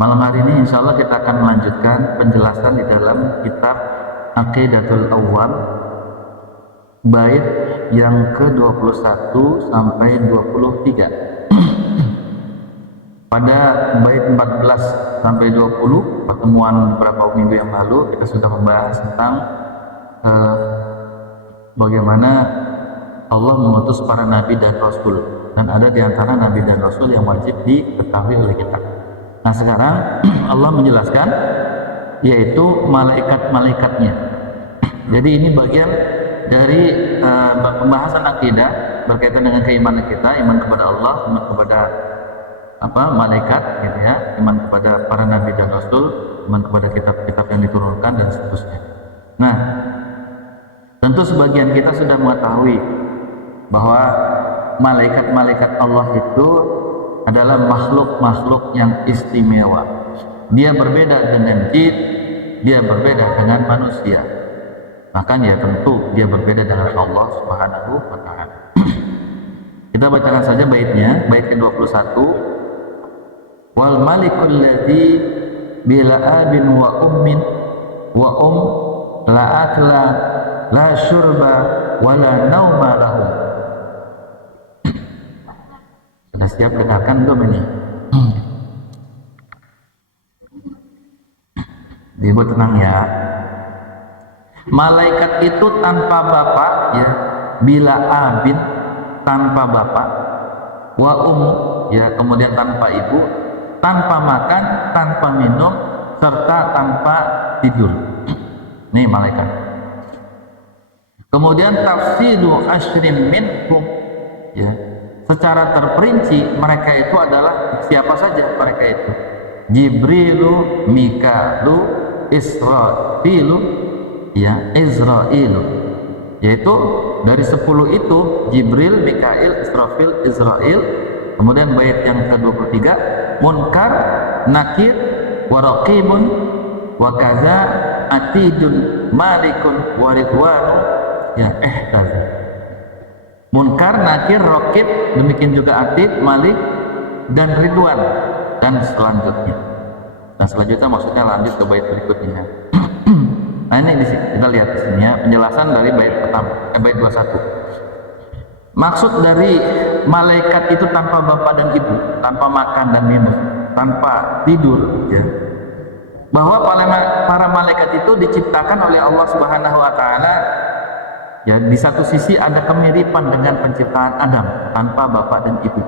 Malam hari ini insya Allah kita akan melanjutkan penjelasan di dalam kitab Aqidatul Awwam bait yang ke-21 sampai 23. Pada bait 14 sampai 20 pertemuan beberapa minggu yang lalu kita sudah membahas tentang bagaimana Allah mengutus para nabi dan rasul, dan ada di antara nabi dan rasul yang wajib diketahui oleh kita. Nah sekarang Allah menjelaskan yaitu malaikat-malaikatnya. Jadi ini bagian dari pembahasan akidah berkaitan dengan keimanan kita, iman kepada Allah, iman kepada malaikat, gitu ya, iman kepada para nabi dan rasul, iman kepada kitab-kitab yang diturunkan dan seterusnya. Nah, tentu sebagian kita sudah mengetahui bahwa malaikat-malaikat Allah itu adalah makhluk-makhluk yang istimewa. Dia berbeda dengan jin, dia berbeda dengan manusia. Makanya tentu dia berbeda dengan Allah Subhanahu wa taala. Kita bacakan saja baitnya, bait ke-21. Wal malikul ladzi bila abin wa ummin wa la akla la syurba wa la nauma lahu. Sudah siap dengarkan belum ini? Ibu tenang ya. Malaikat itu tanpa bapak ya, bila abin tanpa bapak, wa ya, kemudian tanpa ibu, tanpa makan, tanpa minum, serta tanpa tidur. Nih malaikat. Kemudian tafsidu asyrim minhum ya. Secara terperinci mereka itu adalah siapa saja mereka itu? Jibrilu, Mikalu, Israfilu, ya, Izrailu. Yaitu dari 10 itu Jibril, Mikail, Israfil, Izrail. Kemudian bait yang ke-23 Munkar, Nakir, Waraqibun, wa kadza Atidun, Malikun, Waridwanu, ya, Munkar, Nakir, Raqib, demikian juga Atid, Malik, dan Ridwan, dan selanjutnya. Dan selanjutnya maksudnya lanjut ke bait berikutnya. Nah ini kita lihat di sini ya, penjelasan dari bait pertama, bait 21. Maksud dari malaikat itu tanpa bapak dan ibu, tanpa makan dan minum, tanpa tidur, ya. Bahwa para malaikat itu diciptakan oleh Allah Subhanahu wa taala. Ya, di satu sisi ada kemiripan dengan penciptaan Adam tanpa bapak dan ibu.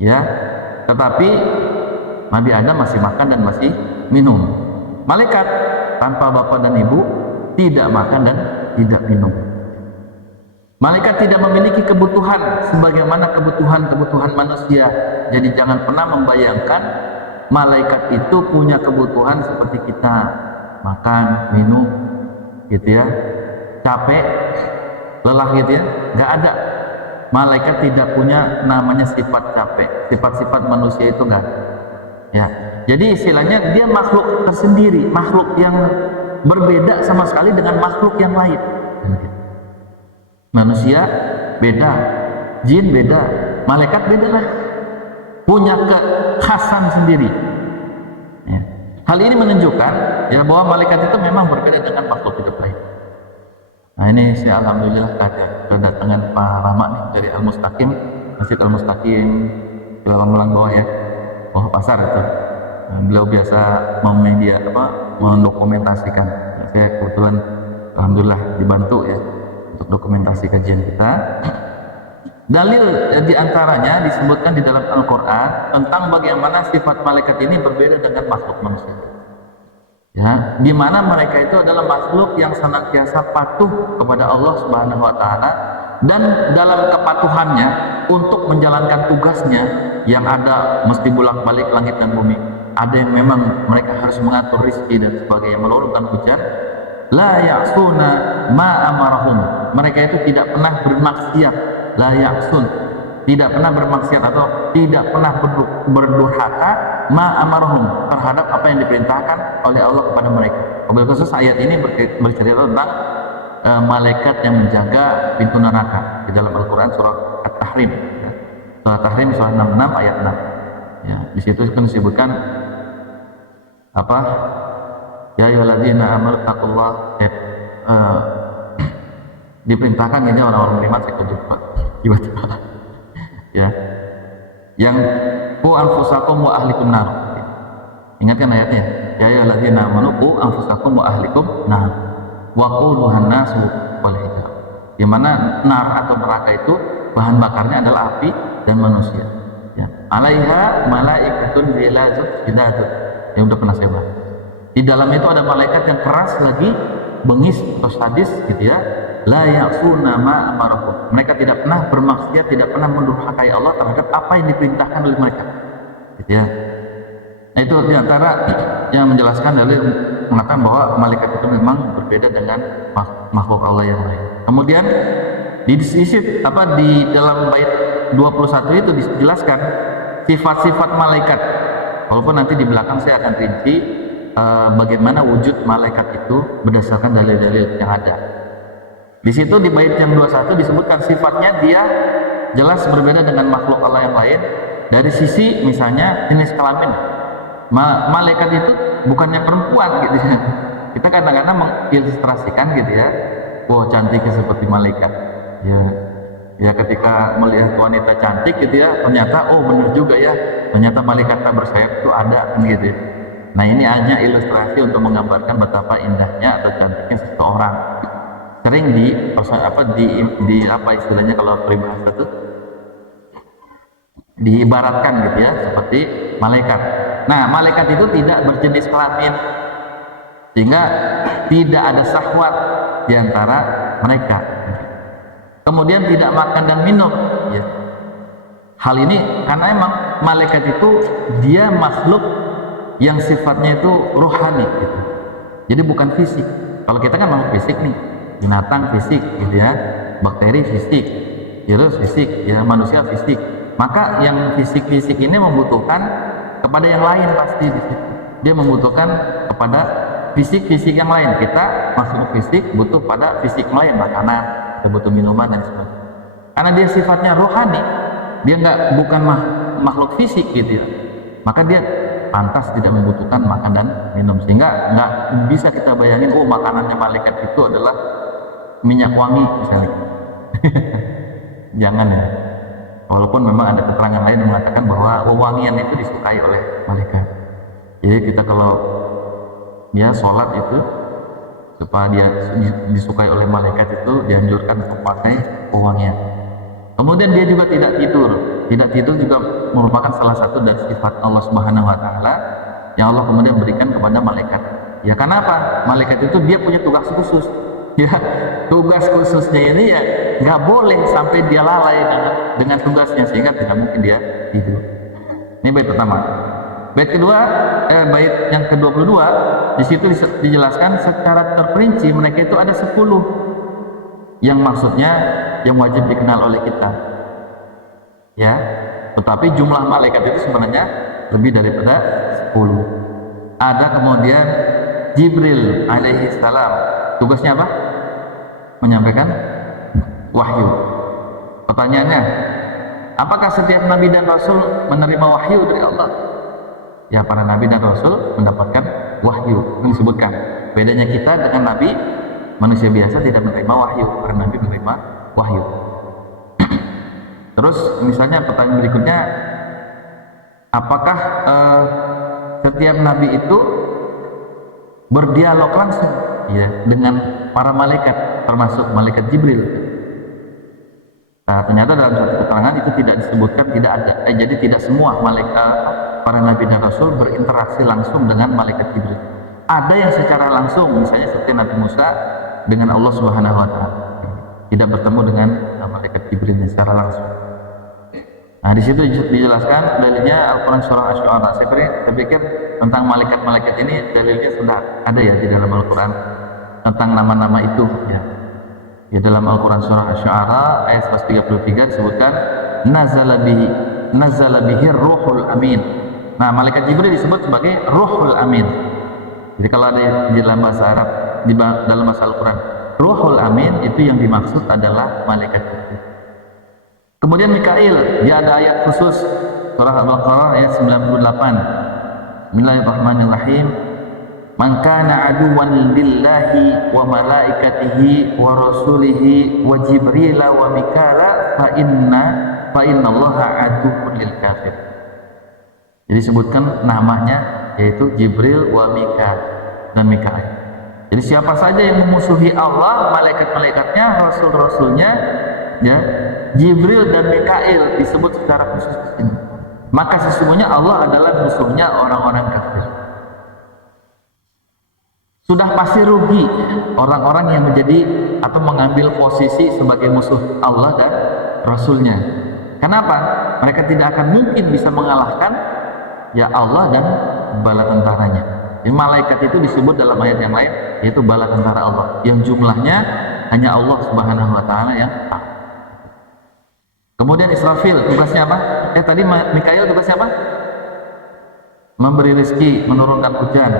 Ya, tetapi Nabi Adam masih makan dan masih minum. Malaikat tanpa bapak dan ibu tidak makan dan tidak minum. Malaikat tidak memiliki kebutuhan sebagaimana kebutuhan manusia. Jadi jangan pernah membayangkan malaikat itu punya kebutuhan seperti kita, makan, minum, gitu ya. Capek, lelah gitu ya, nggak ada. Malaikat tidak punya namanya sifat capek, sifat-sifat manusia itu nggak ada. Ya, jadi istilahnya dia makhluk tersendiri, makhluk yang berbeda sama sekali dengan makhluk yang lain. Manusia beda, jin beda, malaikat beda lah, punya kekhasan sendiri. Ya. Hal ini menunjukkan ya bahwa malaikat itu memang berbeda dengan makhluk hidup lain. Nah ini saya alhamdulillah ada kedatangan Pak Rama nih dari Al-Mustaqim, Masjid Al-Mustaqim di Lapangan bawah ya, bawah pasar itu. Nah, beliau biasa mendokumentasikan. Nah, saya kebetulan alhamdulillah dibantu ya untuk dokumentasi kajian kita. Dalil di antaranya disebutkan di dalam Al-Quran tentang bagaimana sifat malaikat ini berbeda dengan makhluk manusia. Ya, di mana mereka itu adalah makhluk yang senantiasa patuh kepada Allah Subhanahu wa taala, dan dalam kepatuhannya untuk menjalankan tugasnya yang ada mesti bolak-balik langit dan bumi. Ada yang memang mereka harus mengatur rizki dan sebagainya, menurunkan hujan. La ya'suna ma amarahum. Mereka itu tidak pernah bermaksiat. La ya'sun, tidak pernah bermaksiat atau tidak pernah berdurhaka ma amarhum, terhadap apa yang diperintahkan oleh Allah kepada mereka. Wabil khusus ayat ini bercerita tentang malaikat yang menjaga pintu neraka di dalam Al-Quran surah At-Tahrim ya. Surah At-Tahrim surah 66 ayat 6 ya. Di situ kan disebutkan apa, ya ayyuhalladzina amanu taqullah, diperintahkan ini orang-orang beriman, saya lupa tiba-tiba ya, yang qu anfusakum wa ahlikum nar. Ingatkan ayatnya, ya ayyuhalladzina amanu qu anfusakum wa ahlikum nar wa quduhan nasu wal hijarah. Di mana nar atau neraka itu bahan bakarnya adalah api dan manusia. Ya. Alaiha malaikatun ghilazun shidadun. Yang udah pernah saya bahas. Di dalam itu ada malaikat yang keras lagi, bengis atau sadis gitu ya. La ya'suna ma amarakum. Mereka tidak pernah bermaksiat, tidak pernah mendurhakai Allah terhadap apa yang diperintahkan oleh mereka. Gitu ya. Nah, itu diantara yang menjelaskan dari mengatakan bahwa malaikat itu memang berbeda dengan makhluk Allah yang lain. Kemudian di dalam bait 21 itu dijelaskan sifat-sifat malaikat. Walaupun nanti di belakang saya akan rinci bagaimana wujud malaikat itu berdasarkan dalil-dalil yang ada. Di situ di bait yang 21 disebutkan sifatnya dia jelas berbeda dengan makhluk Allah yang lain dari sisi misalnya jenis kelamin. Malaikat itu bukannya perempuan gitu ya. Kita kadang-kadang mengilustrasikan gitu ya, wah cantiknya seperti malaikat ya. Ya ketika melihat wanita cantik gitu ya, ternyata oh benar juga ya, ternyata malaikat tak bersayap itu ada kan gitu ya. Nah ini hanya ilustrasi untuk menggambarkan betapa indahnya atau cantiknya seseorang. Sering di apa istilahnya kalau peribahasa itu diibaratkan gitu ya seperti malaikat. Nah malaikat itu tidak berjenis kelamin sehingga tidak ada syahwat di antara mereka. Kemudian tidak makan dan minum ya. Hal ini karena emang malaikat itu dia makhluk yang sifatnya itu rohani gitu. Jadi bukan fisik. Kalau kita kan makhluk fisik nih, binatang fisik gitu ya, bakteri fisik, virus fisik, ya manusia fisik. Maka yang fisik-fisik ini membutuhkan kepada yang lain pasti di situ. Dia membutuhkan kepada fisik-fisik yang lain. Kita makhluk fisik butuh pada fisik lain, makanan, kita butuh minuman dan sebagainya. Karena dia sifatnya rohani, dia bukan makhluk fisik gitu ya. Maka dia pantas tidak membutuhkan makan dan minum, sehingga nggak bisa kita bayangin oh makanannya malaikat itu adalah minyak wangi misalnya. Jangan ya. Walaupun memang ada keterangan lain yang mengatakan bahwa wewangian itu disukai oleh malaikat. Jadi kita kalau ya sholat itu supaya dia disukai oleh malaikat itu dianjurkan untuk pakai wewangian. Kemudian dia juga tidak tidur. Tidak tidur juga merupakan salah satu dari sifat Allah Subhanahu wa taala yang Allah kemudian berikan kepada malaikat. Ya kenapa? Malaikat itu dia punya tugas khusus. Ya, tugas khususnya ini ya nggak boleh sampai dia lalai dengan tugasnya sehingga tidak mungkin dia tidur. Ini bait pertama. Bait kedua, bait yang ke-22 di situ dijelaskan secara terperinci mereka itu ada 10 yang maksudnya yang wajib dikenal oleh kita. Ya, tetapi jumlah malaikat itu sebenarnya lebih daripada 10. Ada kemudian Jibril alaihi salam. Tugasnya apa? Menyampaikan wahyu. Pertanyaannya, apakah setiap nabi dan rasul menerima wahyu dari Allah? Ya, para nabi dan rasul mendapatkan wahyu. Ini disebutkan. Bedanya kita dengan nabi, manusia biasa tidak menerima wahyu, para nabi menerima wahyu. Terus misalnya pertanyaan berikutnya, apakah setiap nabi itu berdialog langsung ya dengan para malaikat termasuk malaikat Jibril? Nah, ternyata dalam satu keterangan itu tidak disebutkan, tidak ada. Jadi tidak semua malaikat para nabi dan rasul berinteraksi langsung dengan malaikat Jibril. Ada yang secara langsung, misalnya seperti Nabi Musa dengan Allah Subhanahu wa taala. Tidak bertemu dengan malaikat Jibril secara langsung. Nah, di situ dijelaskan dalilnya Al-Qur'an surah Asy-Syu'ara. Saya pikir tentang malaikat-malaikat ini dalilnya sudah ada ya di dalam Al-Qur'an tentang nama-nama itu ya. Di dalam Al-Qur'an surah Asy-Syu'ara ayat 133 disebutkan nazala bihi ruhul amin. Nah, malaikat Jibril disebut sebagai ruhul amin. Jadi kalau ada di dalam bahasa Arab, di dalam bahasa Al-Qur'an, ruhul amin itu yang dimaksud adalah malaikat Jibril. Kemudian Mikail, dia ada ayat khusus surah Al-Baqarah ayat 98. Bismillahirrahmanirrahim. Man kana aduwan lillahi wa malaikatihi wa rasulihi wa Jibril wa Mikala fa inna Allaha aduwwun lil kafir. Jadi sebutkan namanya yaitu Jibril wa Mikal dan Mikail. Jadi siapa saja yang memusuhi Allah, malaikat-malaikatnya, rasul-rasulnya, ya, Jibril dan Mikail disebut secara khusus di sini. Maka sesungguhnya Allah adalah musuhnya orang-orang kafir. Sudah pasti rugi orang-orang yang menjadi atau mengambil posisi sebagai musuh Allah dan Rasulnya. Kenapa? Mereka tidak akan mungkin bisa mengalahkan ya Allah dan bala tentaranya. Jadi malaikat itu disebut dalam ayat yang lain yaitu bala tentara Allah yang jumlahnya hanya Allah Subhanahu wa taala yang tahu. Kemudian Israfil tugasnya apa? Tadi Mikail tugasnya apa? Memberi rezeki, menurunkan hujan,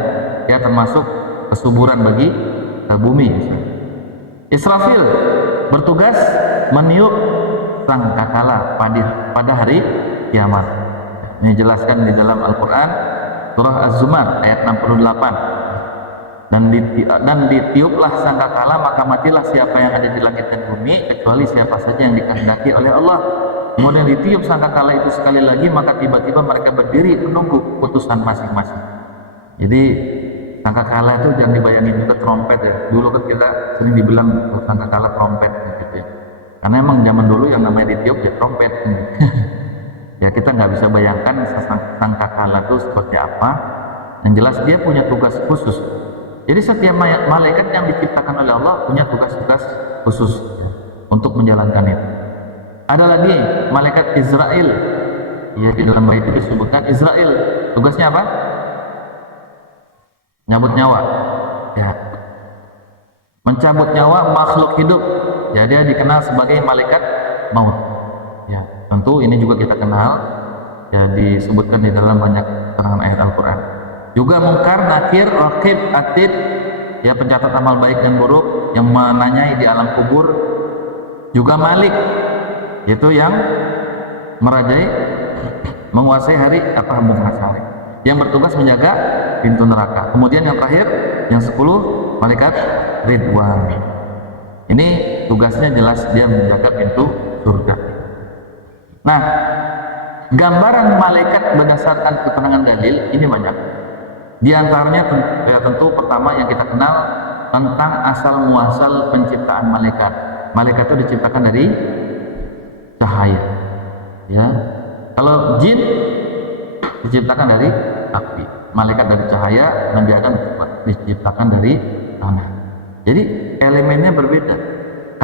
ya termasuk kesuburan bagi bumi. Israfil bertugas meniup sangkakala pada hari kiamat. Ini dijelaskan di dalam Al-Quran surah Az-Zumar ayat 68. Dan ditiuplah sangkakala maka matilah siapa yang ada di langit dan bumi kecuali siapa saja yang dikehendaki oleh Allah. Kemudian ditiup sangkakala itu sekali lagi maka tiba-tiba mereka berdiri menunggu putusan masing-masing. Jadi sangkakala itu jangan dibayangin juga trompet ya. Dulu kan kita sering dibilang sangkakala trompet gitu ya. Karena emang zaman dulu yang namanya ditiup ya trompet. Ya kita nggak bisa bayangkan sangkakala itu seperti apa. Yang jelas dia punya tugas khusus. Jadi setiap malaikat yang diciptakan oleh Allah punya tugas-tugas khusus ya, untuk menjalankan itu. Ada lagi malaikat Israel. Ya di dalam ayat itu disebutkan Israel. Tugasnya apa? Nyabut nyawa. Ya. Mencabut nyawa makhluk hidup. Ya dia dikenal sebagai malaikat maut. Ya, tentu ini juga kita kenal. Ya disebutkan di dalam banyak keterangan ayat Al-Qur'an. Juga Munkar, Nakir, Raqib, Atid, ya pencatat amal baik dan buruk yang menanyai di alam kubur. Juga Malik, itu yang merajai, menguasai hari apa muhasari, yang bertugas menjaga pintu neraka. Kemudian yang terakhir, yang 10, malaikat Ridwan. Ini tugasnya jelas dia menjaga pintu surga. Nah, gambaran malaikat berdasarkan keterangan dalil ini banyak. Di antaranya ya tentu pertama yang kita kenal tentang asal muasal penciptaan malaikat. Malaikat itu diciptakan dari cahaya. Ya. Kalau jin diciptakan dari api, malaikat dari cahaya, Nabi Adam diciptakan dari tanah. Jadi elemennya berbeda.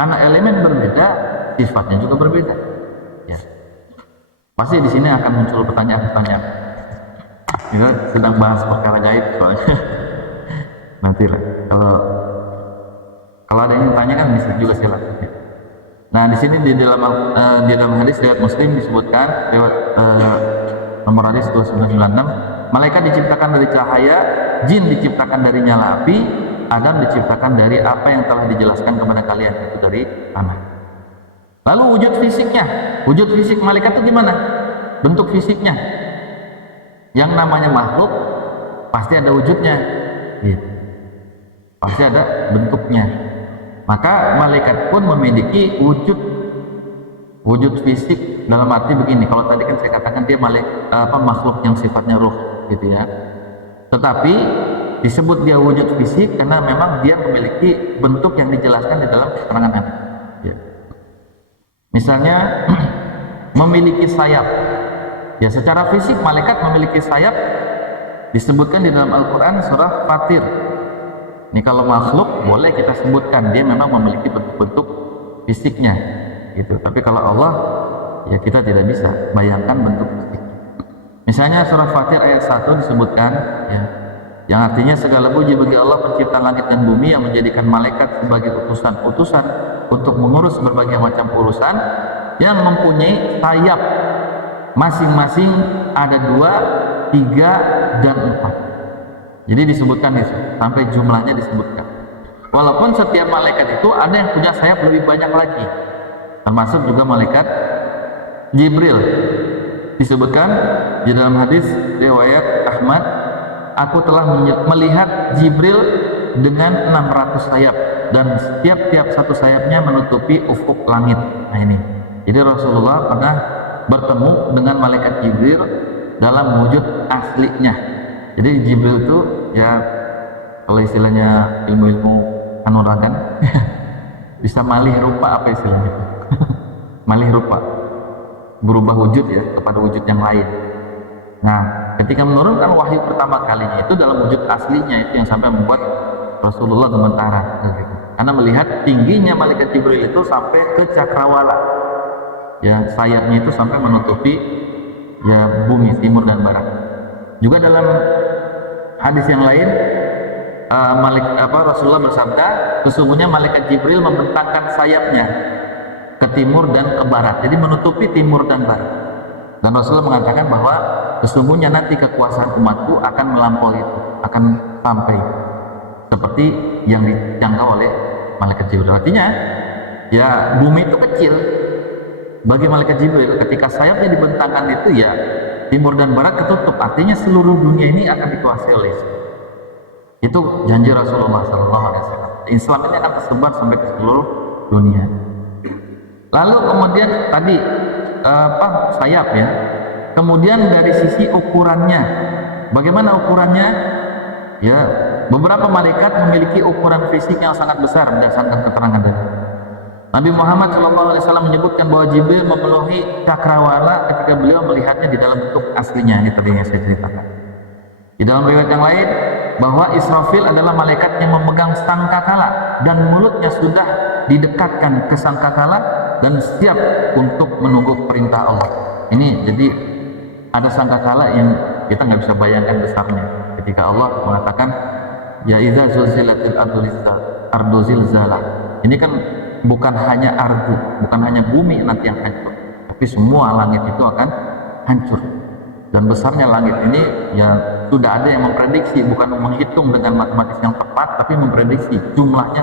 Karena elemen berbeda, sifatnya juga berbeda. Ya. Pasti di sini akan muncul pertanyaan-pertanyaan. Kita sedang bahas perkara gaib soalnya. Nantilah kalau ada yang bertanya kan bisa juga silakan. Nah di sini di dalam hadis riwayat Muslim disebutkan lewat nomor hadis 2996, malaikat diciptakan dari cahaya, jin diciptakan dari nyala api, Adam diciptakan dari apa yang telah dijelaskan kepada kalian, itu dari tanah. Lalu wujud fisiknya, wujud fisik malaikat itu gimana? Bentuk fisiknya. Yang namanya makhluk pasti ada wujudnya, gitu. Pasti ada bentuknya. Maka malaikat pun memiliki wujud fisik dalam arti begini. Kalau tadi kan saya katakan dia makhluk yang sifatnya ruh, gitu ya. Tetapi disebut dia wujud fisik karena memang dia memiliki bentuk yang dijelaskan di dalam keterangan hadis. Ya. Misalnya memiliki sayap. Ya secara fisik malaikat memiliki sayap disebutkan di dalam Al-Quran surah Fatir. Ini kalau makhluk boleh kita sebutkan dia memang memiliki bentuk-bentuk fisiknya gitu. Tapi kalau Allah ya kita tidak bisa bayangkan bentuk fisik. Misalnya surah Fatir ayat 1 disebutkan ya, yang artinya segala puji bagi Allah pencipta langit dan bumi yang menjadikan malaikat sebagai utusan-utusan untuk mengurus berbagai macam urusan yang mempunyai sayap masing-masing ada 2, 3, dan 4. Jadi disebutkan itu sampai jumlahnya disebutkan. Walaupun setiap malaikat itu ada yang punya sayap lebih banyak lagi, termasuk juga malaikat Jibril. Disebutkan di dalam hadis riwayat Ahmad aku telah melihat Jibril dengan 600 sayap, dan tiap-tiap satu sayapnya menutupi ufuk langit. Nah ini, jadi Rasulullah pernah bertemu dengan malaikat Jibril dalam wujud aslinya. Jadi Jibril itu ya, kalau istilahnya ilmu-ilmu kanuragan bisa malih rupa, apa istilahnya malih rupa, berubah wujud ya kepada wujud yang lain. Nah, ketika menurunkan wahyu pertama kalinya itu dalam wujud aslinya, itu yang sampai membuat Rasulullah gemetar, karena melihat tingginya malaikat Jibril itu sampai ke cakrawala, ya sayapnya itu sampai menutupi ya bumi timur dan barat. Juga dalam hadis yang lain, Rasulullah bersabda, sesungguhnya malaikat Jibril membentangkan sayapnya ke timur dan ke barat, jadi menutupi timur dan barat. Dan Rasulullah mengatakan bahwa sesungguhnya nanti kekuasaan umatku akan melampaui itu, akan sampai seperti yang dijangkau oleh malaikat Jibril. Artinya ya bumi itu kecil bagi malaikat Jibril. Ketika sayapnya dibentangkan itu, ya timur dan barat ketutup, artinya seluruh dunia ini akan dikuasai oleh Islam. Itu janji Rasulullah SAW. Islam ini akan tersebar sampai ke seluruh dunia. Lalu kemudian tadi sayap ya. Kemudian dari sisi ukurannya, bagaimana ukurannya? Ya, beberapa malaikat memiliki ukuran fisik yang sangat besar berdasarkan keterangan dari Nabi Muhammad SAW menyebutkan bahwa Jibril memenuhi cakrawala ketika beliau melihatnya di dalam bentuk aslinya. Ini tadi yang saya ceritakan. Di dalam riwayat yang lain, bahwa Israfil adalah malaikat yang memegang sangkakala dan mulutnya sudah didekatkan ke sangkakala dan siap untuk menunggu perintah Allah. Ini jadi ada sangkakala yang kita nggak bisa bayangkan besarnya. Ketika Allah mengatakan ya idza zulzilatil ardu zilzalah. Ini kan bukan hanya ardu, bukan hanya bumi nanti yang hancur, tapi semua langit itu akan hancur. Dan besarnya langit ini ya sudah ada yang memprediksi, bukan menghitung dengan matematis yang tepat, tapi memprediksi jumlahnya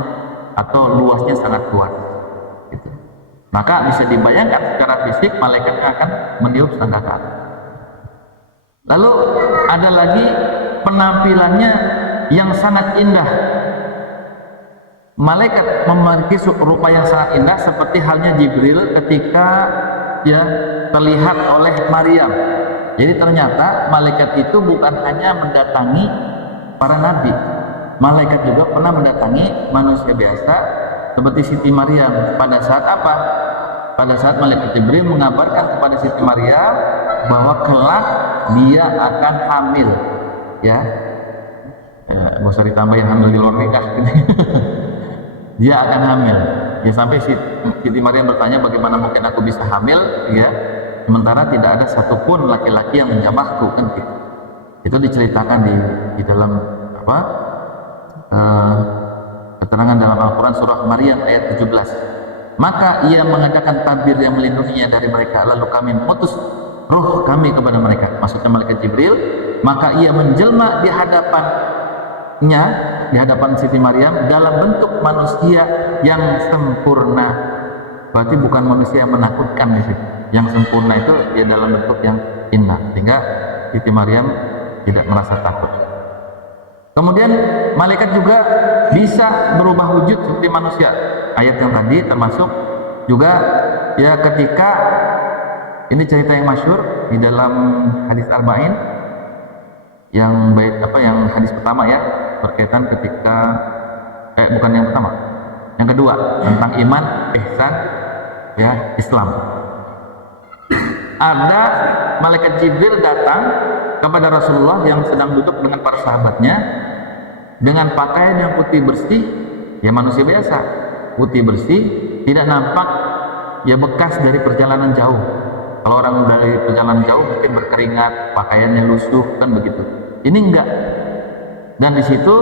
atau luasnya sangat kuat. Gitu. Maka bisa dibayangkan secara fisik malaikatnya akan meniup sangkakala. Lalu ada lagi penampilannya yang sangat indah. Malaikat memiliki rupa yang sangat indah seperti halnya Jibril ketika ya terlihat oleh Maryam. Jadi ternyata malaikat itu bukan hanya mendatangi para nabi, malaikat juga pernah mendatangi manusia biasa seperti Siti Maryam. Pada saat apa? Pada saat malaikat Jibril mengabarkan kepada Siti Maryam bahwa kelak dia akan hamil, ya nggak usah ditambah yang hamil di luar nikah. Dia akan hamil. Ya sampai Siti Maryam bertanya, bagaimana mungkin aku bisa hamil? Ya, sementara tidak ada satupun laki-laki yang menjamahku, kan gitu. Itu diceritakan di dalam keterangan dalam Al-Quran surah Maryam ayat 17. Maka ia mengadakan tabir yang melindunginya dari mereka, lalu kami mengutus roh kami kepada mereka, maksudnya malaikat Jibril. Maka ia menjelma di hadapan Siti Maryam dalam bentuk manusia yang sempurna. Berarti bukan manusia yang menakutkan di situ. Yang sempurna itu dia dalam bentuk yang indah, sehingga Siti Maryam tidak merasa takut. Kemudian malaikat juga bisa berubah wujud seperti manusia. Ayat yang tadi termasuk juga ya ketika ini cerita yang masyhur di dalam hadis Arba'in yang yang hadis pertama ya, berkaitan ketika bukan yang pertama, yang kedua tentang iman, ihsan, ya Islam. Ada malaikat Jibril datang kepada Rasulullah yang sedang duduk dengan para sahabatnya dengan pakaian yang putih bersih, ya manusia biasa, putih bersih, tidak nampak ya bekas dari perjalanan jauh. Kalau orang dari perjalanan jauh mungkin berkeringat, pakaiannya lusuh, kan begitu. Ini enggak. Dan di situ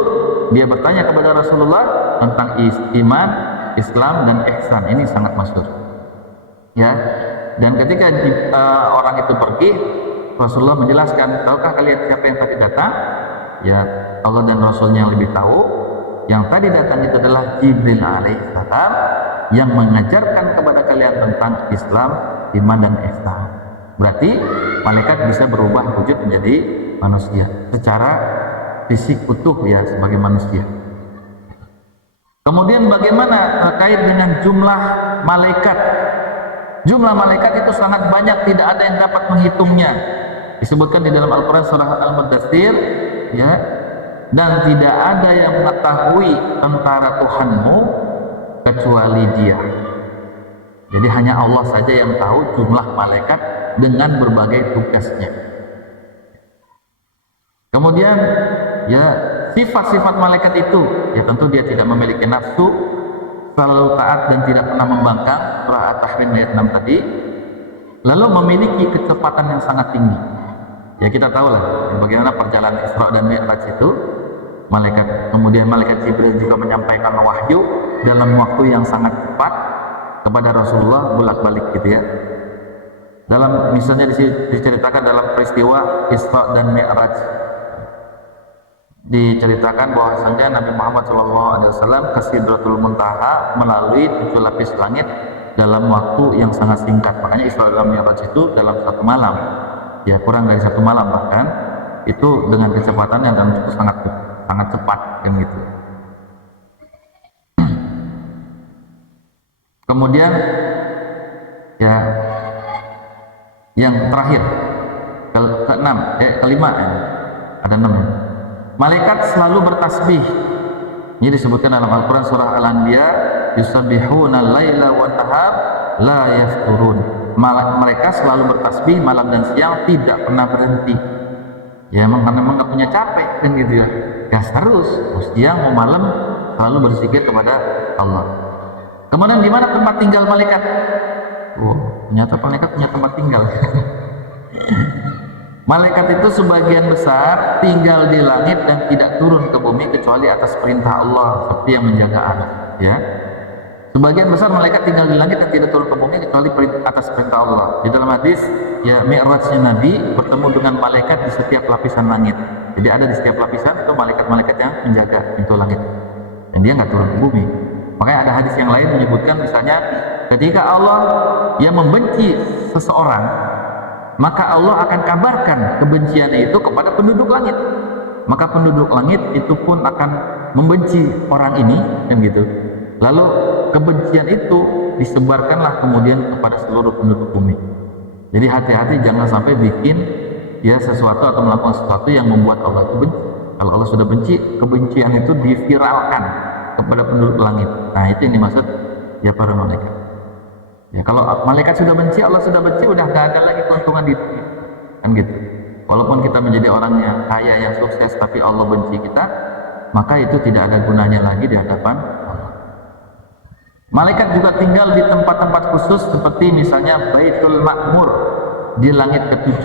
dia bertanya kepada Rasulullah tentang iman, Islam dan ihsan. Ini sangat masyhur. Ya. Dan ketika orang itu pergi, Rasulullah menjelaskan, tahukah kalian siapa yang tadi datang? Ya, Allah dan Rasulnya yang lebih tahu. Yang tadi datang itu adalah Jibril alaihissalam yang mengajarkan kepada kalian tentang Islam, iman dan ihsan. Berarti malaikat bisa berubah wujud menjadi manusia secara fisik utuh ya sebagai manusia. Kemudian bagaimana terkait dengan jumlah malaikat? Jumlah malaikat itu sangat banyak, tidak ada yang dapat menghitungnya. Disebutkan di dalam Al-Quran surah Al-Mudaththir, ya, dan tidak ada yang mengetahui tentara Tuhanmu kecuali Dia. Jadi hanya Allah saja yang tahu jumlah malaikat dengan berbagai tugasnya. Kemudian ya sifat-sifat malaikat itu, ya tentu dia tidak memiliki nafsu, selalu taat dan tidak pernah membangkang, surah At-Tahrim ayat 6 tadi. Lalu memiliki kecepatan yang sangat tinggi. Ya kita tahu lah bagaimana perjalanan Isra dan Mi'raj itu. Kemudian malaikat Jibril juga menyampaikan wahyu dalam waktu yang sangat cepat kepada Rasulullah bolak-balik gitu ya. Dalam misalnya diceritakan dalam peristiwa Isra dan Mi'raj, diceritakan bahwasanya Nabi Muhammad SAW ke Sidratul Muntaha melalui 7 lapis langit dalam waktu yang sangat singkat. Makanya Isra dan Mi'raj itu dalam 1 malam, ya kurang dari 1 malam bahkan, itu dengan kecepatan yang itu sangat cepat kan gitu. Kemudian ya yang terakhir kelima ada 6 ya. Malaikat selalu bertasbih. Ini disebutkan dalam Al-Quran surah Al-Anbiya, yusabbihuna al-laila wan nahar la yafturun. Mereka selalu bertasbih malam dan siang, tidak pernah berhenti. Ya emang karena nggak punya capek kan gitu ya. Gas terus, mau siang mau malam selalu berzikir kepada Allah. Kemudian di mana tempat tinggal malaikat? Ternyata malaikat punya tempat tinggal. Malaikat itu sebagian besar tinggal di langit dan tidak turun ke bumi kecuali atas perintah Allah, seperti yang menjaga anak, ya. Sebagian besar malaikat tinggal di langit dan tidak turun ke bumi kecuali atas perintah Allah. Di dalam hadis, ya Mi'rajnya Nabi bertemu dengan malaikat di setiap lapisan langit. Jadi ada di setiap lapisan itu malaikat-malaikat yang menjaga pintu langit. Dan dia nggak turun ke bumi. Makanya ada hadis yang lain menyebutkan misalnya ketika Allah yang membenci seseorang, maka Allah akan kabarkan kebenciannya itu kepada penduduk langit. Maka penduduk langit itu pun akan membenci orang ini, kan gitu. Lalu kebencian itu disebarkanlah kemudian kepada seluruh penduduk bumi. Jadi hati-hati jangan sampai bikin ya sesuatu atau melakukan sesuatu yang membuat Allah itu benci. Kalau Allah sudah benci, kebencian itu diviralkan kepada penduduk langit. Nah itu yang dimaksud ya para malaikat. Ya kalau malaikat sudah benci, Allah sudah benci, udah gak ada lagi keuntungan di dunia, kan gitu. Walaupun kita menjadi orang yang kaya, yang sukses, tapi Allah benci kita, maka itu tidak ada gunanya lagi di hadapan Allah. Malaikat juga tinggal di tempat-tempat khusus seperti misalnya Baitul Ma'mur di langit ke-7,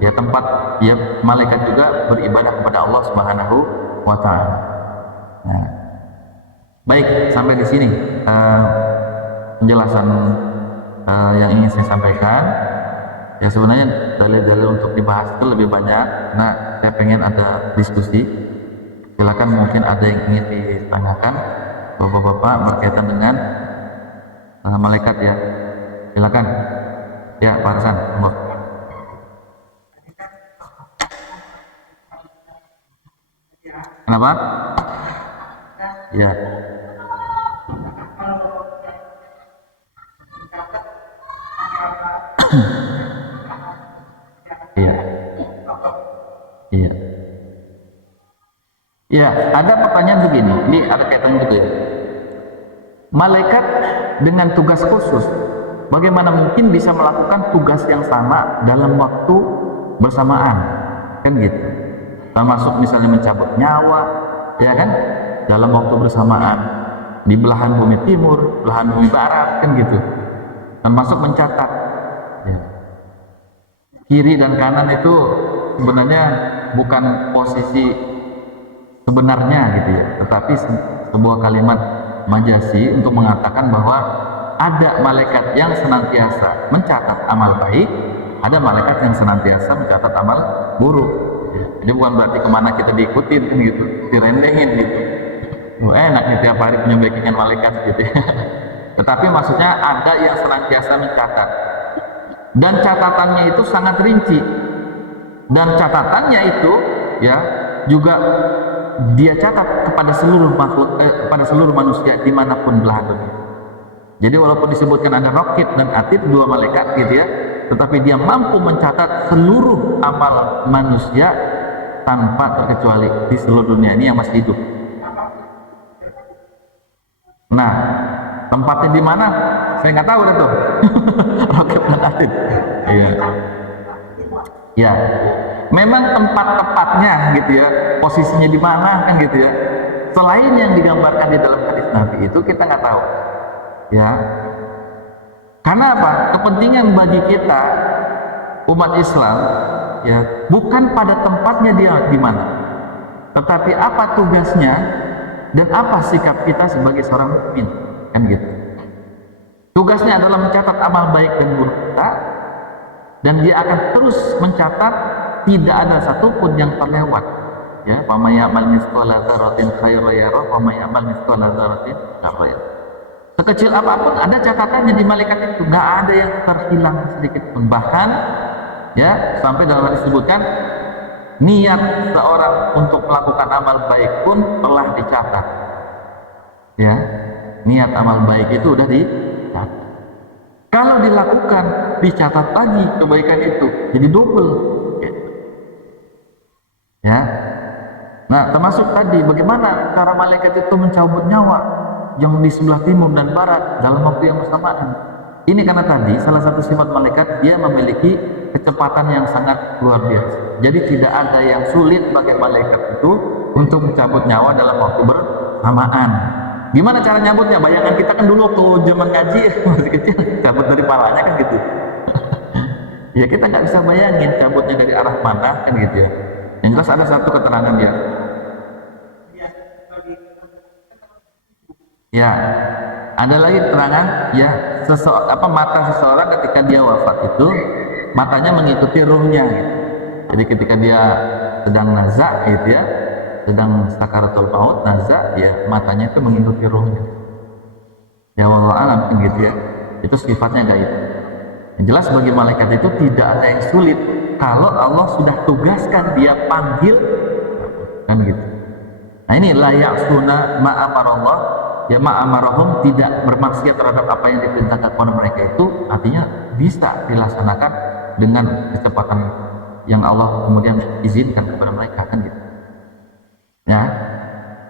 ya tempat ya malaikat juga beribadah kepada Allah Subhanahu wa Ta'ala. Nah, baik, sampai di sini penjelasan yang ingin saya sampaikan. Ya sebenarnya dalil-dalil untuk dibahas itu lebih banyak. Nah, saya pengen ada diskusi. Silakan mungkin ada yang ingin ditanyakan bapak-bapak berkaitan dengan malaikat ya. Silakan. Ya, Pak Hasan. Kenapa? Ya. Iya. Iya. Ya, ada pertanyaan begini. Ini ada kaitannya juga ya. Malaikat dengan tugas khusus, bagaimana mungkin bisa melakukan tugas yang sama dalam waktu bersamaan? Kan gitu. Termasuk misalnya mencabut nyawa, ya kan? Dalam waktu bersamaan di belahan bumi timur, belahan bumi barat, kan gitu. Termasuk mencatat. Ya. Kiri dan kanan itu sebenarnya bukan posisi sebenarnya gitu ya, tetapi sebuah kalimat majasi untuk mengatakan bahwa ada malaikat yang senantiasa mencatat amal baik, ada malaikat yang senantiasa mencatat amal buruk. Jadi bukan berarti kemana kita diikutin kan gitu, direndengin gitu. Enak nih tiap hari punya backingan malaikat gitu ya. Tetapi maksudnya ada yang senantiasa mencatat. Dan catatannya itu sangat rinci. Dan catatannya itu ya juga dia catat kepada seluruh makhluk, kepada seluruh manusia dimanapun belahan dunia. Jadi walaupun disebutkan ada Raqib dan Atid, dua malaikat gitu ya, tetapi dia mampu mencatat seluruh amal manusia tanpa terkecuali di seluruh dunia ini yang masih hidup. Nah, tempatnya di mana? Saya nggak tahu itu. Raqib dan Atid. Iya. Ya, memang tempat tepatnya gitu ya, posisinya di mana kan gitu ya. Selain yang digambarkan di dalam hadis Nabi itu kita nggak tahu. Ya, karena apa? Kepentingan bagi kita umat Islam ya bukan pada tempatnya dia di mana, tetapi apa tugasnya dan apa sikap kita sebagai seorang mukmin kan gitu. Tugasnya adalah mencatat amal baik dan buruk kita, dan dia akan terus mencatat, tidak ada satupun yang terlewat ya. Wa may ya'mal mithqala dzarratin khairan yarah wa may ya'mal mithqala dzarratin syarran yarah. Sekecil apapun ada catatannya di malaikat itu, nggak ada yang terhilang sedikit pun. Bahkan ya sampai dalam hadis disebutkan niat seorang untuk melakukan amal baik pun telah dicatat ya. Niat amal baik itu udah dicatat, kalau dilakukan dicatat lagi kebaikan itu jadi double ya. Nah, termasuk tadi bagaimana cara malaikat itu mencabut nyawa yang di sebelah timur dan barat dalam waktu yang bersamaan. Ini karena tadi salah satu sifat malaikat, dia memiliki kecepatan yang sangat luar biasa. Jadi tidak ada yang sulit bagi malaikat itu untuk mencabut nyawa dalam waktu bersamaan. Gimana cara nyabutnya? Bayangan kita kan dulu waktu zaman ngaji masih kecil, cabut dari palanya kan gitu. Ya kita nggak bisa bayangin cabutnya dari arah mana kan gitu ya. Yang jelas ada satu keterangan dia. Ya, ada lagi keterangan ya, mata seseorang ketika dia wafat itu matanya mengikuti ruhnya gitu. Jadi ketika dia sedang nazak gitu ya, sedang sakaratul maut nazak, ya matanya itu mengikuti ruhnya. Ya wallahu alam gitu ya. Itu sifatnya gaib. Yang jelas bagi malaikat itu tidak ada yang sulit kalau Allah sudah tugaskan, dia panggil kan gitu. Nah ini la ya'suna ma amarallah ya ma'amarahum, tidak bermaksiat terhadap apa yang diperintahkan kepada mereka, itu artinya bisa dilaksanakan dengan kecepatan yang Allah kemudian izinkan kepada mereka kan gitu ya.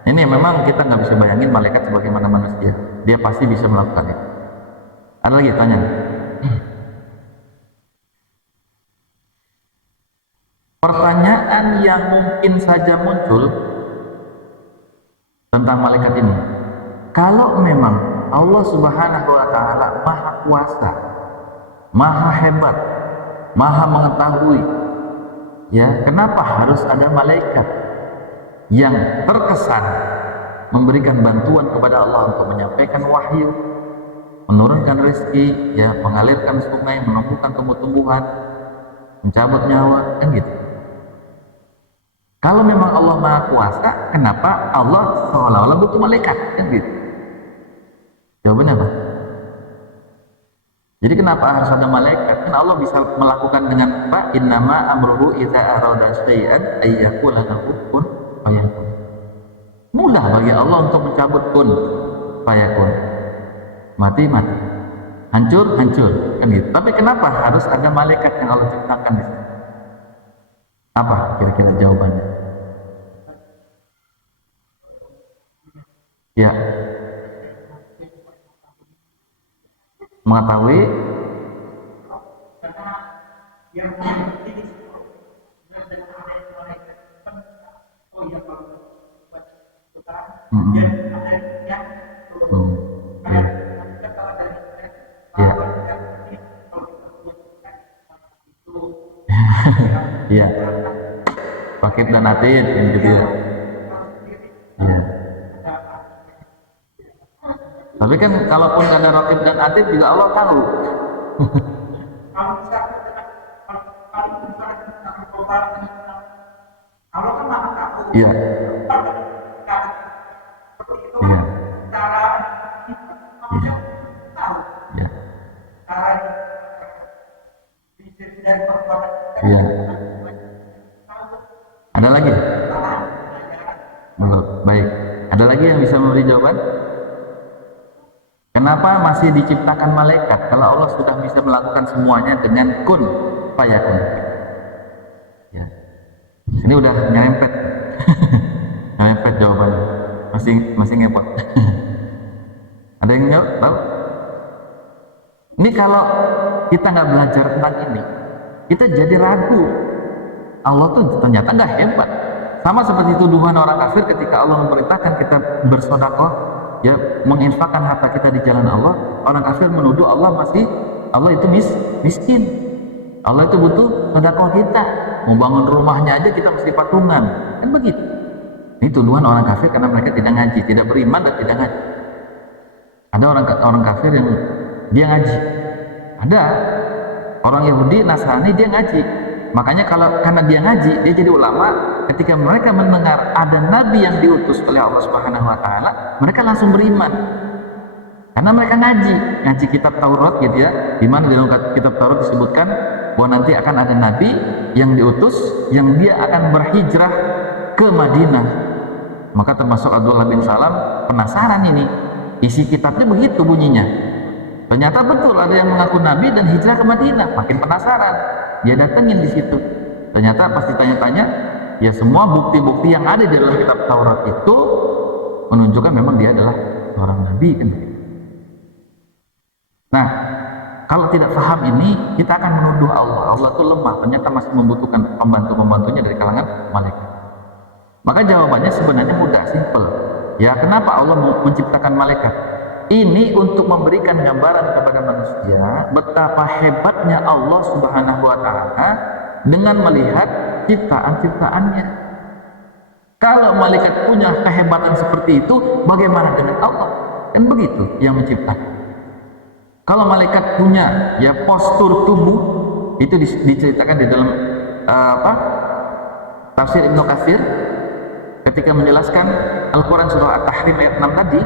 Ini memang kita nggak bisa bayangin malaikat sebagaimana manusia, dia pasti bisa melakukan itu. Ada lagi tanya? Pertanyaan yang mungkin saja muncul tentang malaikat ini, kalau memang Allah Subhanahu wa Ta'ala Maha Kuasa, Maha Hebat, Maha Mengetahui, ya, kenapa harus ada malaikat yang terkesan memberikan bantuan kepada Allah untuk menyampaikan wahyu, menurunkan rezeki, ya, mengalirkan sungai, menumbuhkan tumbuh-tumbuhan, mencabut nyawa, kan gitu. Kalau memang Allah Maha Kuasa, kenapa Allah seolah-olah butuh malaikat, kan gitu. Jawabannya apa? Jadi kenapa harus ada malaikat? Kan Allah bisa melakukan dengan apa? Innama amruhu idza arada syai'an ay yaqula lahu kun fayakun. Mudah bagi Allah untuk mencabut kun fayakun. Mati mati. Hancur hancur, kan gitu. Tapi kenapa harus ada malaikat yang Allah ciptakan di sini? Apa kira-kira jawabannya? Ya. Mengetahui iya. Raqib dan Atid gitu ya. Iya. Tapi kan kalaupun ada Raqib dan Atid juga Allah tahu. Iya. Iya. Iya. Iya. Ada lagi? Kenapa masih diciptakan malaikat kalau Allah sudah bisa melakukan semuanya dengan kun fayakun? Ya, ini udah nyerempet, nyerempet jawabannya. Masih ngepot. Ada yang jawab? Tahu? Ini kalau kita nggak belajar tentang ini, kita jadi ragu. Allah tuh ternyata nggak hebat. Sama seperti tuduhan orang kafir ketika Allah memerintahkan kita bersedekah, ya menginfakkan harta kita di jalan Allah. Orang kafir menuduh Allah itu miskin. Allah itu butuh sedekah kita. Mau bangun rumahnya aja kita mesti patungan. Kan begitu. Ini tuduhan orang kafir karena mereka tidak ngaji, tidak beriman dan tidak ngaji. Ada orang kafir yang dia ngaji. Ada orang Yahudi, Nasrani dia ngaji. Makanya karena dia ngaji, dia jadi ulama. Ketika mereka mendengar ada nabi yang diutus oleh Allah Subhanahu wa taala, mereka langsung beriman. Karena mereka ngaji kitab Taurat gitu ya. Di mana di dalam kitab Taurat disebutkan bahwa nanti akan ada nabi yang diutus yang dia akan berhijrah ke Madinah. Maka termasuk Abdullah bin Salam penasaran ini. Isi kitabnya begitu bunyinya. Ternyata betul ada yang mengaku nabi dan hijrah ke Madinah. Makin penasaran. Dia datengin di situ. Ternyata pas ditanya-tanya, ya semua bukti-bukti yang ada di dalam kitab Taurat itu menunjukkan memang dia adalah seorang nabi kan. Nah, kalau tidak paham ini, kita akan menuduh Allah. Allah itu lemah, ternyata masih membutuhkan pembantu-pembantunya dari kalangan malaikat. Maka jawabannya sebenarnya mudah, simple. Ya, kenapa Allah menciptakan malaikat? Ini untuk memberikan gambaran kepada manusia betapa hebatnya Allah Subhanahu wa taala dengan melihat ciptaan-ciptaannya. Kalau malaikat punya kehebatan seperti itu, bagaimana dengan Allah? Kan begitu yang menciptakan. Kalau malaikat punya ya postur tubuh, itu diceritakan di dalam tafsir Ibnu Katsir ketika menjelaskan Al-Quran surah At-Tahrim ayat 6 tadi,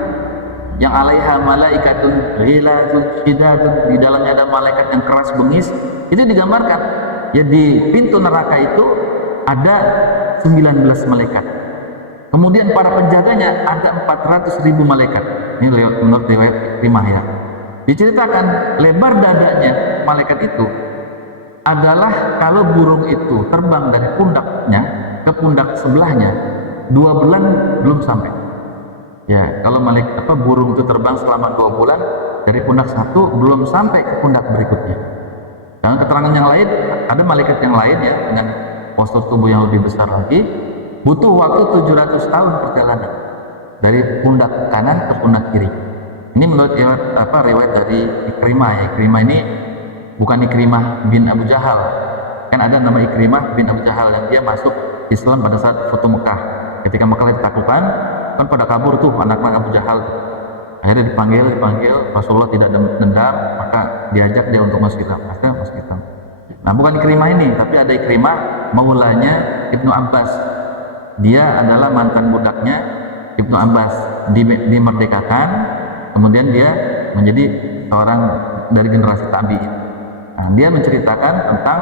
yang alaiha malaikatun ghilazun syidadun, di dalamnya ada malaikat yang keras bengis. Itu digambarkan ya di pintu neraka itu ada 19 malaikat. Kemudian para penjaganya ada 400.000 malaikat. Ini menurut riwayat Ikrimah ya. Diceritakan lebar dadanya malaikat itu adalah kalau burung itu terbang dari pundaknya ke pundak sebelahnya 2 bulan belum sampai. Ya, kalau burung itu terbang selama 2 bulan dari pundak satu belum sampai ke pundak berikutnya. Dan keterangan yang lain, ada malaikat yang lain ya dengan postur tubuh yang lebih besar lagi, butuh waktu 700 tahun perjalanan dari pundak kanan ke pundak kiri. Ini menurut riwayat dari Ikrimah ya. Ikrimah ini bukan Ikrimah bin Abu Jahal. Kan ada nama Ikrimah bin Abu Jahal yang dia masuk Islam pada saat Futuh Mekah. Ketika Mekah ditaklukkan, kan pada kabur tuh anak-anak Abu Jahal. Akhirnya dipanggil Rasulullah tidak dendam, maka diajak dia untuk masuk Islam. Akhirnya masuk Islam. Nah, bukan Ikrimah ini, tapi ada Ikrimah maulanya Ibnu Abbas. Dia adalah mantan budaknya Ibnu Abbas, dimerdekakan, kemudian dia menjadi seorang dari generasi tabi'in. Nah, dia menceritakan tentang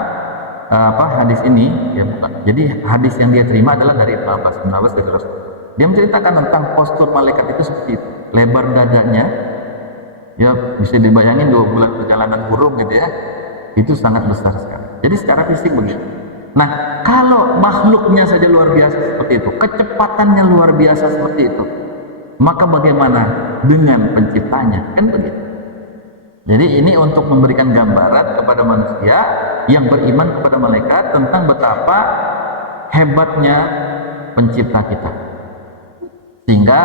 hadis ini ya, jadi hadis yang dia terima adalah dari Ibnu Abbas dari Rasul. Dia menceritakan tentang postur malaikat itu seperti itu, lebar dadanya ya bisa dibayangin 2 bulan perjalanan burung gitu ya, itu sangat besar sekali. Jadi secara fisik begitu. Nah, kalau makhluknya saja luar biasa seperti itu, kecepatannya luar biasa seperti itu, maka bagaimana dengan penciptanya? Kan begitu. Jadi ini untuk memberikan gambaran kepada manusia yang beriman kepada malaikat tentang betapa hebatnya pencipta kita, sehingga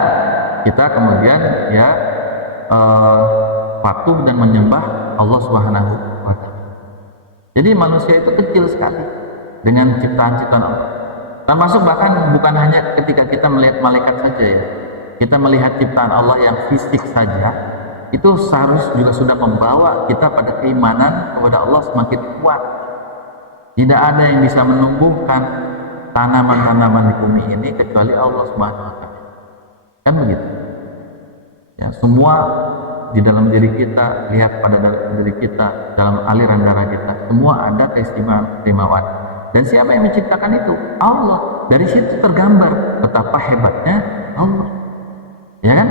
kita kemudian ya patuh dan menyembah Allah Subhanahu wa taala. Jadi manusia itu kecil sekali dengan ciptaan-ciptaan Allah. Termasuk bahkan bukan hanya ketika kita melihat malaikat saja ya. Kita melihat ciptaan Allah yang fisik saja, itu seharusnya juga sudah membawa kita pada keimanan kepada Allah semakin kuat. Tidak ada yang bisa menumbuhkan tanaman-tanaman di bumi ini kecuali Allah Subhanahu wa taala. Kan begitu. Ya, semua di dalam diri kita, lihat pada dalam diri kita, dalam aliran darah kita, semua ada keistimewaan. Dan siapa yang menciptakan itu? Allah. Dari situ tergambar betapa hebatnya Allah. Ya kan?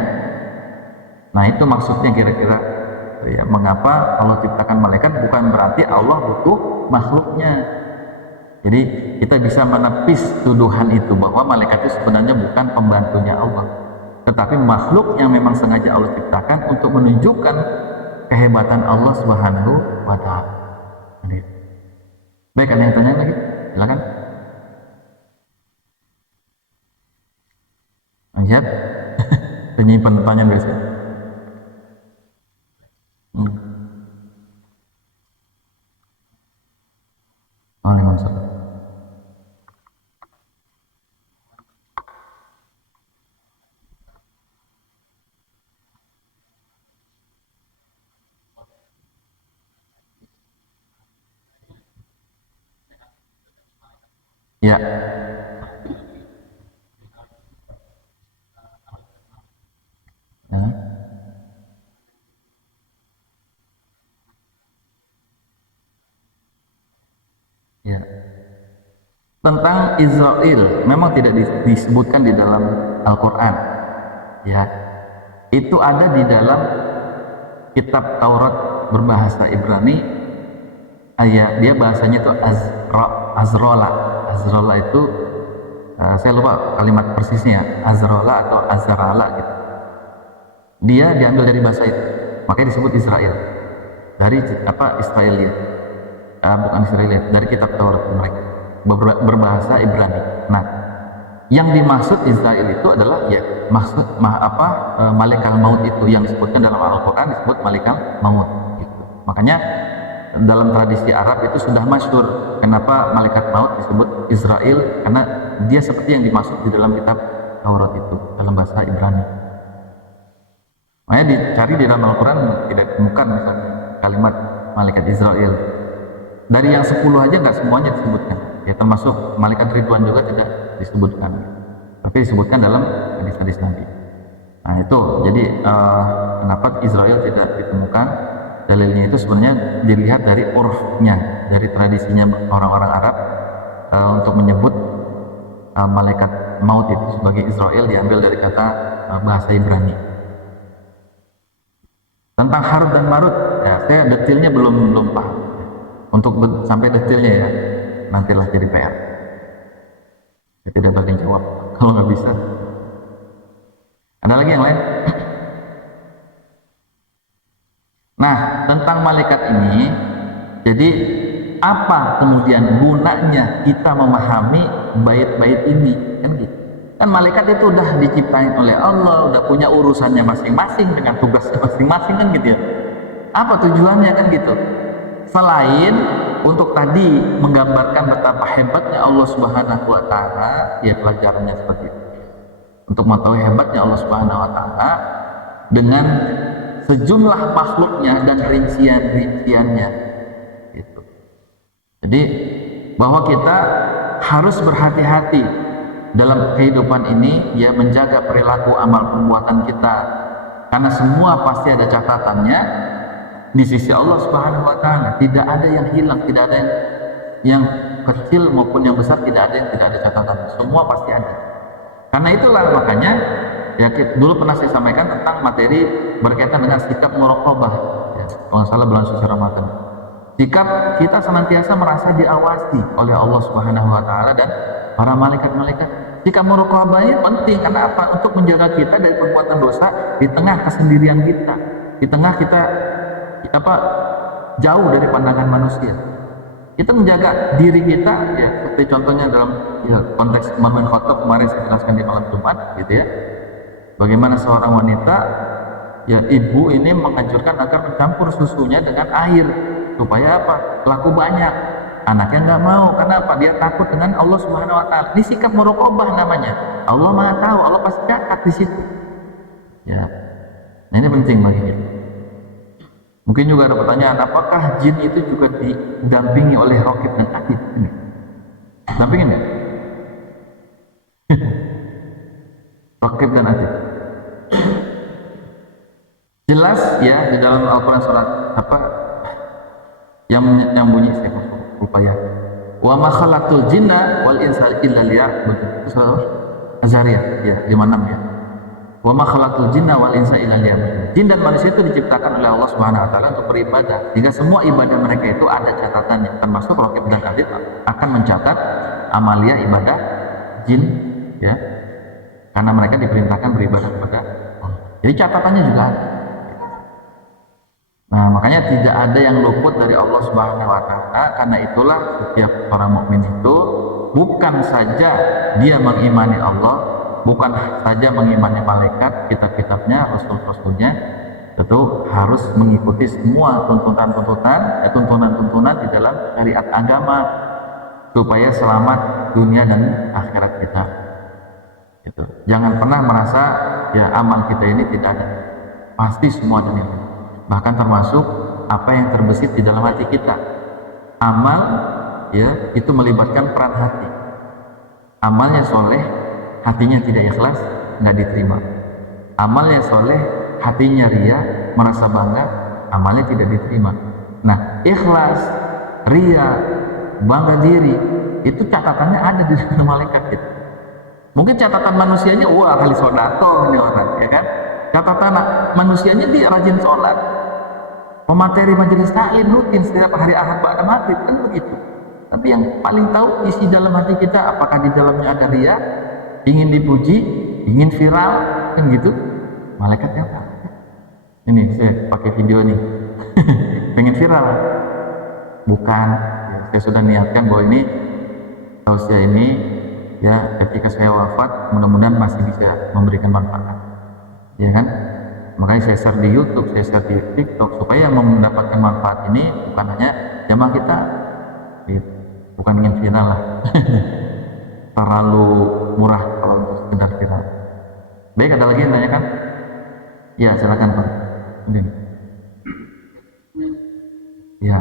Nah itu maksudnya kira-kira ya, mengapa Allah ciptakan malaikat bukan berarti Allah butuh makhluknya. Jadi kita bisa menepis tuduhan itu bahwa malaikat itu sebenarnya bukan pembantunya Allah, tetapi makhluk yang memang sengaja Allah ciptakan untuk menunjukkan kehebatan Allah Subhanahu wa Ta'ala. Baik, ada yang tanya lagi? Silakan. Lihat, penyimpan pertanyaan dari sini. Waalaikumsalam. Ya. Ya. Ya. Tentang Israel memang tidak disebutkan di dalam Al-Quran. Ya. Itu ada di dalam kitab Taurat berbahasa Ibrani. Dia bahasanya itu Azrola. Azrola itu saya lupa kalimat persisnya, Azrola atau Azrala gitu. Dia diambil dari bahasa itu, makanya disebut Israel. Dari Israelia, bukan Israelia, dari kitab Taurat mereka berbahasa Ibrani. Nah, yang dimaksud Israel itu adalah malaikat maut itu yang disebutkan dalam Al-Quran disebut malaikat maut gitu. Makanya dalam tradisi Arab itu sudah masyhur kenapa malaikat maut disebut Israel, karena dia seperti yang dimaksud di dalam kitab Taurat itu dalam bahasa Ibrani. Makanya dicari di dalam Al-Quran tidak ditemukan misalnya kalimat malaikat Israel. Dari yang 10 aja nggak semuanya disebutkan, ya termasuk malaikat Ridwan juga tidak disebutkan, tapi disebutkan dalam hadis-hadis Nabi. Nah itu jadi kenapa Israel tidak ditemukan, dalilnya itu sebenarnya dilihat dari urfnya, dari tradisinya orang-orang Arab untuk menyebut malaikat maut itu sebagai Israel diambil dari kata bahasa Ibrani. Tentang Harut dan Marut, ya saya detailnya belum paham. Untuk sampai detailnya ya, nantilah jadi PR. Saya tidak berani jawab kalau nggak bisa. Ada lagi yang lain? Nah, tentang malaikat ini, jadi apa kemudian gunanya kita memahami bait-bait ini? Kan gitu. Kan malaikat itu udah diciptain oleh Allah, udah punya urusannya masing-masing dengan tugasnya masing-masing kan gitu ya. Apa tujuannya kan gitu? Selain untuk tadi menggambarkan betapa hebatnya Allah Subhanahu wa Ta'ala, ya pelajarannya seperti itu. Untuk mengetahui hebatnya Allah Subhanahu wa Ta'ala dengan sejumlah makhluknya dan rincian-rinciannya gitu. Jadi bahwa kita harus berhati-hati dalam kehidupan ini, ya menjaga perilaku amal perbuatan kita, karena semua pasti ada catatannya di sisi Allah Subhanahu wa Ta'ala. Tidak ada yang hilang, tidak ada yang kecil maupun yang besar, tidak ada yang tidak ada catatan, semua pasti ada. Karena itulah makanya ya dulu pernah saya sampaikan tentang materi berkaitan dengan sikap muraqabah, ya, kalau nggak salah bulan suci Ramadan. Sikap kita senantiasa merasa diawasi oleh Allah Subhanahu wa Ta'ala dan para malaikat-malaikat. Sikap muraqabahnya penting karena apa? Untuk menjaga kita dari perbuatan dosa di tengah kesendirian kita, di tengah kita jauh dari pandangan manusia. Kita menjaga diri kita, ya seperti contohnya dalam konteks Umar bin Khattab kemarin saya jelaskan di malam Jumat gitu ya. Bagaimana seorang wanita, ya ibu ini menganjurkan agar mencampur susunya dengan air supaya apa? Laku banyak. Anaknya nggak mau, kenapa? Dia takut dengan Allah Subhanahu wa Ta'ala. Ini sikap muraqabah namanya. Allah Maha tahu, Allah pasti catat di situ. Ya. Nah, ini penting bagi kita. Mungkin juga ada pertanyaan, apakah jin itu juga didampingi oleh Raqib dan Atid? Dampingin nggak? Raqib dan Atid. Jelas ya di dalam Al-Quran surat yang bunyi saya lupa ya. Wa ma khalaqtul jinna wal insa illa liya'budun. Azariyah ya 56 ya. Wa ma khalaqtul jinna wal insa illa liya'budun. Jin dan manusia itu diciptakan oleh Allah Subhanahu wa taala untuk beribadah. Jika semua ibadah mereka itu ada catatannya, termasuk Raqib dan Atid akan mencatat amalia ibadah jin, ya. Karena mereka diperintahkan beribadah kepada Allah. Jadi catatannya juga ada. Nah, makanya tidak ada yang luput dari Allah Subhanahu wa taala. Karena itulah setiap orang mukmin itu bukan saja dia mengimani Allah, bukan saja mengimani malaikat, kitab-kitabnya, rasul-rasulnya, tentu harus mengikuti semua tuntunan-tuntunan di dalam syariat agama supaya selamat dunia dan akhirat kita. Gitu. Jangan pernah merasa ya amal kita ini tidak ada. Pasti semua ada nilai. Bahkan termasuk apa yang terbesit di dalam hati kita. Amal ya itu melibatkan peran hati. Amalnya soleh, hatinya tidak ikhlas, nggak diterima. Amalnya soleh, hatinya ria, merasa bangga, amalnya tidak diterima. Nah, ikhlas, ria, bangga diri, itu catatannya ada di dalam malaikat gitu. Mungkin catatan manusianya, wah ahli sodako ini orang, ya kan? Catatan manusianya dia rajin sholat, pemateri majelis taklim rutin setiap hari Ahad ba'da maghrib, kan begitu. Tapi yang paling tahu isi dalam hati kita, apakah di dalamnya ada ria, ingin dipuji, ingin viral, kan gitu. Malaikat yang tahu. Ini saya pakai video nih, pengen viral, bukan? Ya, saya sudah niatkan bahwa ini tausiah ini ya ketika saya wafat mudah-mudahan masih bisa memberikan manfaat, ya kan? Makanya saya share di YouTube, saya share di TikTok supaya mendapatkan manfaat ini bukan hanya jamaah kita, gitu. Bukan ingin viral lah. Terlalu murah kalau untuk sekedar viral. Baik, ada lagi yang tanyakan? Ya, silakan Pak. Ya.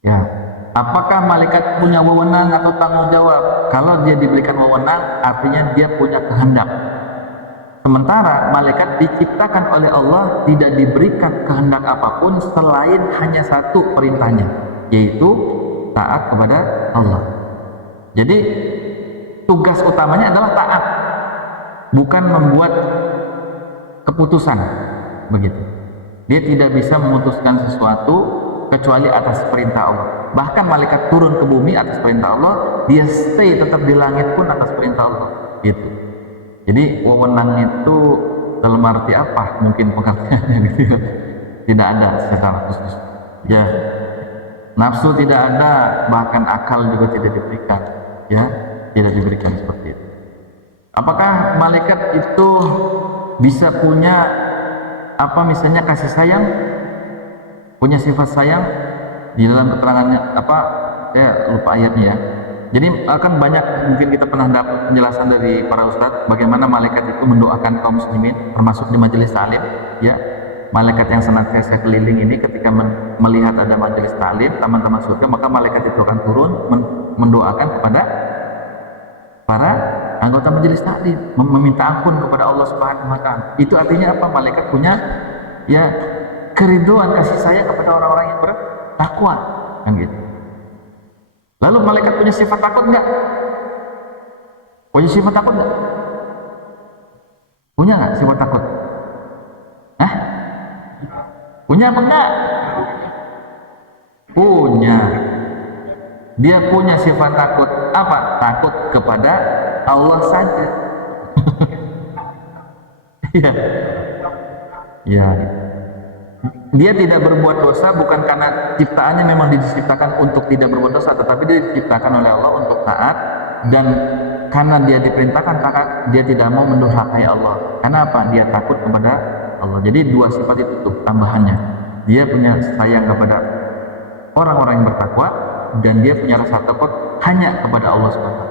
Ya. Apakah malaikat punya wewenang atau tanggung jawab? Kalau dia diberikan wewenang, artinya dia punya kehendak. Sementara malaikat diciptakan oleh Allah tidak diberikan kehendak apapun selain hanya satu perintahnya, yaitu taat kepada Allah. Jadi tugas utamanya adalah taat, bukan membuat keputusan, begitu. Dia tidak bisa memutuskan sesuatu kecuali atas perintah Allah. Bahkan malaikat turun ke bumi atas perintah Allah, dia stay tetap di langit pun atas perintah Allah, gitu. Jadi wewenang itu dalam arti apa? Mungkin pengertiannya gitu. Tidak ada secara khusus. Ya, nafsu tidak ada, bahkan akal juga tidak diberikan. Ya, tidak diberikan seperti itu. Apakah malaikat itu bisa punya apa misalnya kasih sayang? Punya sifat sayang? Di dalam keterangannya apa? Saya lupa ayatnya ya. Jadi akan banyak mungkin kita pernah dapat penjelasan dari para ustadz bagaimana malaikat itu mendoakan kaum muslimin termasuk di majelis taklim, ya. Malaikat yang senantiasa keliling ini ketika melihat ada majelis taklim teman-teman surga, maka malaikat itu akan turun mendoakan kepada para anggota majelis taklim, meminta ampun kepada Allah Subhanahu wa taala. Itu artinya apa? Malaikat punya ya keriduan kasih sayang kepada orang-orang yang bertakwa, kan gitu. Lalu malaikat punya sifat takut enggak? Punya sifat takut enggak? Punya enggak sifat takut? Hah? Punya apa enggak? Punya. Dia punya sifat takut apa? Takut kepada Allah saja. Iya. Ya. Dia tidak berbuat dosa bukan karena ciptaannya memang diciptakan untuk tidak berbuat dosa, tetapi dia diciptakan oleh Allah untuk taat, dan karena dia diperintahkan taat, dia tidak mau mendurhakai Allah. Karena apa? Dia takut kepada Allah. Jadi dua sifat itu tuh tambahannya. Dia punya sayang kepada orang-orang yang bertakwa, dan dia punya rasa takut hanya kepada Allah SWT.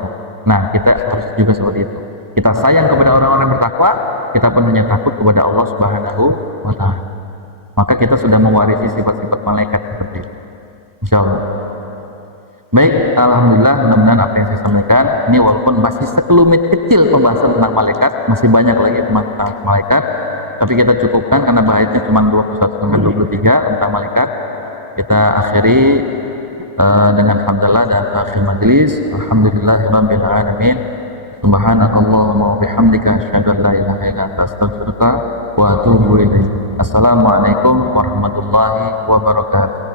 Nah, kita harus juga seperti itu. Kita sayang kepada orang-orang bertakwa, kita pun punya takut kepada Allah Subhanahu wa taala. Maka kita sudah mewarisi sifat-sifat malaikat seperti itu, insyaallah. Baik, alhamdulillah, mudah-mudahan apa yang saya sampaikan ini walaupun masih sekelumit kecil pembahasan tentang malaikat, masih banyak lagi tentang malaikat, tapi kita cukupkan karena bahasanya cuma 21 sampai 23 tentang malaikat. Kita akhiri dengan hamdalah dan akhir majlis. Alhamdulillahirabbil alamin. Subhanakallahumma wa bihamdika asyhadu an la ilaha illa anta astaghfiruka wa atubu ilaik. Assalamualaikum warahmatullahi wabarakatuh.